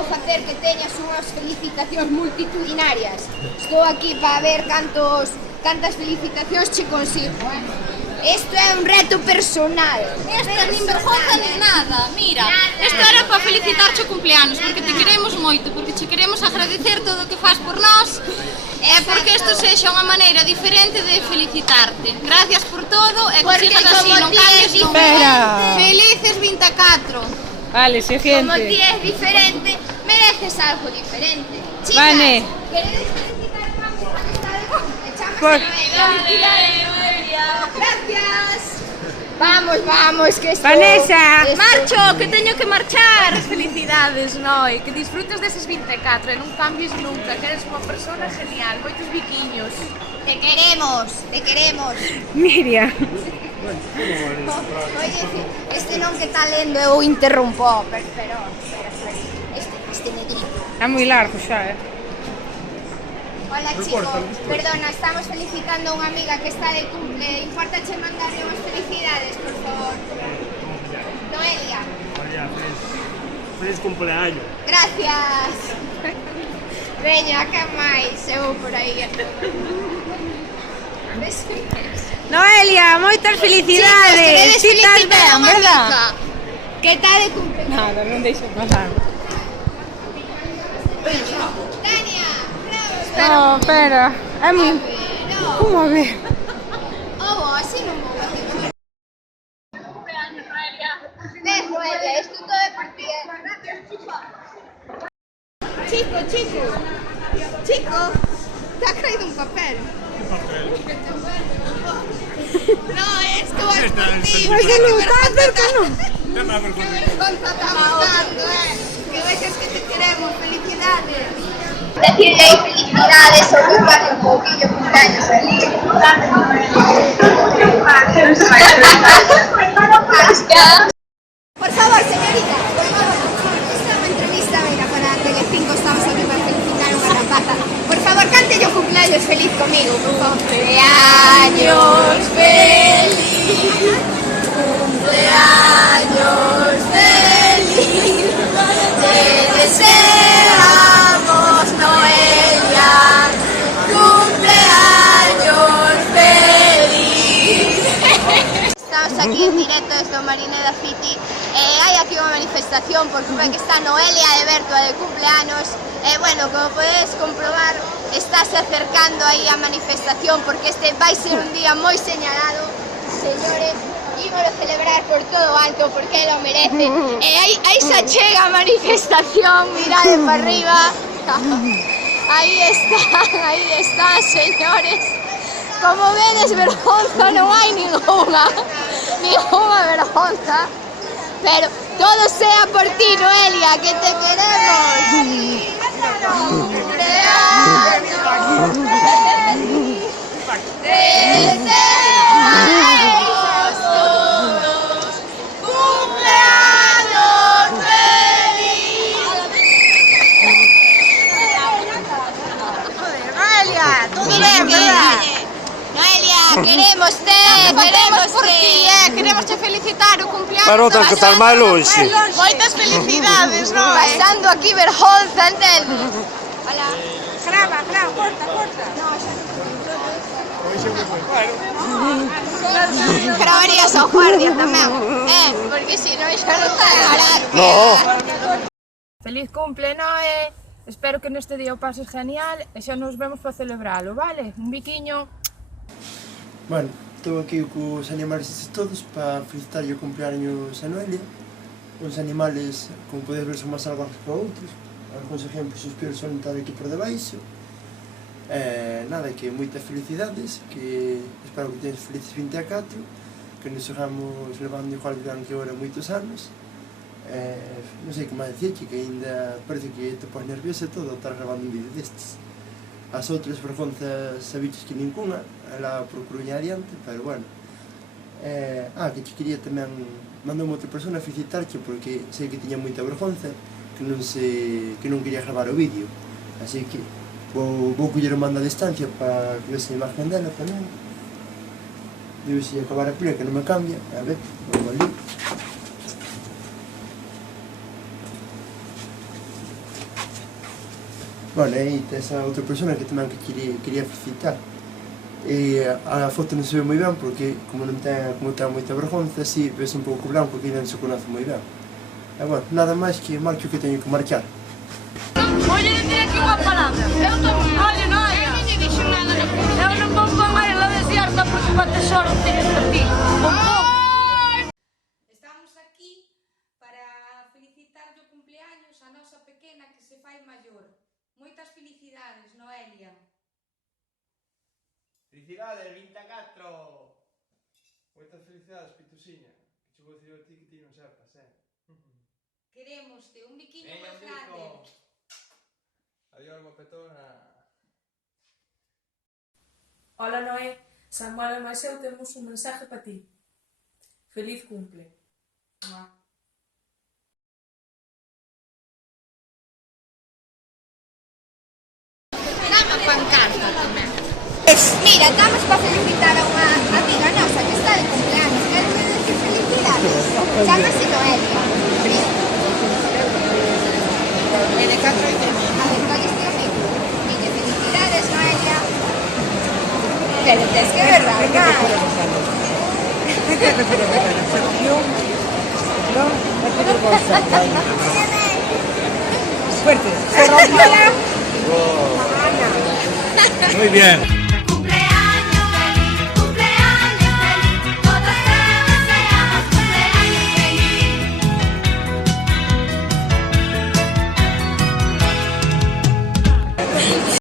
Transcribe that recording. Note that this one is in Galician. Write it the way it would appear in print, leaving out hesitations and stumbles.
vou facer que teñas unhas felicitacións multitudinarias. Estou aquí para ver cantas felicitacións che consigo, Isto é un reto personal. Isto nin vergonza nin nada. Mira, isto era para felicitarche o cumpleanos, porque te queremos moito, porque che queremos agradecer todo o que faz por nós e porque isto sexa unha maneira diferente de felicitarte. Gracias por todo e que sigas así, non cambies nunca. Felices 24. Vale, siguiente. Como ti es diferente, mereces algo diferente. Chicas, Vane. ¿queréis felicitar a una amiga que está de cumple? Pues- Gracias. Vamos, que esto... Vanessa. Marcho, que teño que marchar. Felicidades, Noi, que disfrutes deses 24 e non cambies nunca, que eres unha persona genial, moitos biquiños. Te queremos. Miriam. Oye, este non que está lendo eu interrumpo, pero este negrito. Está moi largo xa, Hola chicos, perdona, estamos felicitando a unha amiga que está de cumple. Importache mandarle unhas felicidades, por favor. Noelia. Feliz cumpleaños. Gracias. Veña, que máis? Eu por aí. Noelia, moitas felicidades. Chicos, que estás felicitar a ben, unha verdad? amiga que está de cumple. Nada, non deixo pasar. Tania, bravo. No, espera. É moi... Como a ver? Oh, así non vou bater. Ves, Noelia, isto todo é por ti, Chico, te ha caído un papel. No, esto es por ti. Oye, no, está cerca, no. Que vergüenza estamos dando, Que veces que te queremos, felicidades. Decirle felicidades o buscarle un poquillo cumpleaños feliz. Por favor, señorita, por favor. Esta é unha entrevista, venga, para Telecinco, estamos aquí para felicitar a unha rapaza. Por favor, cante yo cumpleaños feliz comigo, por favor. Cumpleaños feliz, cumpleaños feliz, te deseamos, Noelia, cumpleaños feliz. Estamos aquí en directo desde o Marineda City. Hai aquí unha manifestación porque que está Noelia de Bertua de cumpleanos. Bueno, como podedes comprobar, estáse acercando aí a manifestación porque este vai ser un día moi señalado, señores. Ímolo celebrar por todo alto porque lo merece. Aí se achega a manifestación, mirade para arriba. Aí están, señores. Como vedes, vergonza non hai ninguna vergonza. Pero todo sea por ti, Noelia, que te queremos. Cumpleaños feliz, te deseamos todos. Cumpleaños feliz. Noelia, tú Miren, Noelia, queremos Por ti, queremos te felicitar o cumpleanos. Pero non ten que estar máis longe. Moitas felicidades, non? pasando aquí vergonza, entendes? Hola. Grava, corta. Grabarías ao guardia tamén, porque se non xa non está de carácter. No. Feliz cumple, Noe. Espero que neste día o pases genial e xa nos vemos para celebralo, vale? Un biquiño. Bueno, estou aquí cos animales todos para felicitarlle o cumpleaños a Noelia. Os animales, como podes ver, son máis salvajes que outros. Alguns exemplos, os piores son estar aquí por debaixo. Nada, que moitas felicidades, que espero que tenes felices 24, que nos sigamos levando igual durante agora moitos anos. Non sei como dicirche, que ainda parece que te pos nerviosa e todo estar grabando un vídeo destes. As outras vergonzas sabiches que ninguna, ela por Coruña adiante, pero bueno. Que te quería tamén mandar outra persona a felicitarche porque sei que tiña moita vergonza, que non quería gravar o vídeo. Así que vou coller o mando a distancia para que vese a imagen dela tamén. Digo se acabar a pila que non me cambia, a ver, vamos ali. Bueno, aí esa outra persona que tamén que quería felicitar. E a foto non se ve moi ben porque como ten moita vergonza, así ves un pouco blanco porque ainda non se conoce moi ben. E bueno, nada máis que marcho que teño que marchar. Oye, dicir aquí unha palabra. Eu tamén, oye, Noia. Non lle dixo nada na pública. Eu non vou con ela desierta porque va tesoro tienes para ti. Estamos aquí para felicitar o cumpleaños a nosa pequena que se fai maior. Moitas felicidades, Noelia. Felicidades, 24! Moitas felicidades, Pitusiña. Que che vou dicir a ti que ti non sepas, Querémoste, un biquiño máis grande. Adiós, guapetona. Hola Noé, Samuel e máis eu temos un mensaje para ti. Feliz cumple. Dame a pancarta tamén. Mira, estamos para felicitar a unha amiga nosa que está de cumpleaños. Quero decir felicidades. Chámase Noelia. E de 4 A ver, ¿cuál es tu amigo? Mire, felicidades, Noelia. Pero tienes que ver, Fuerte. Muy bien.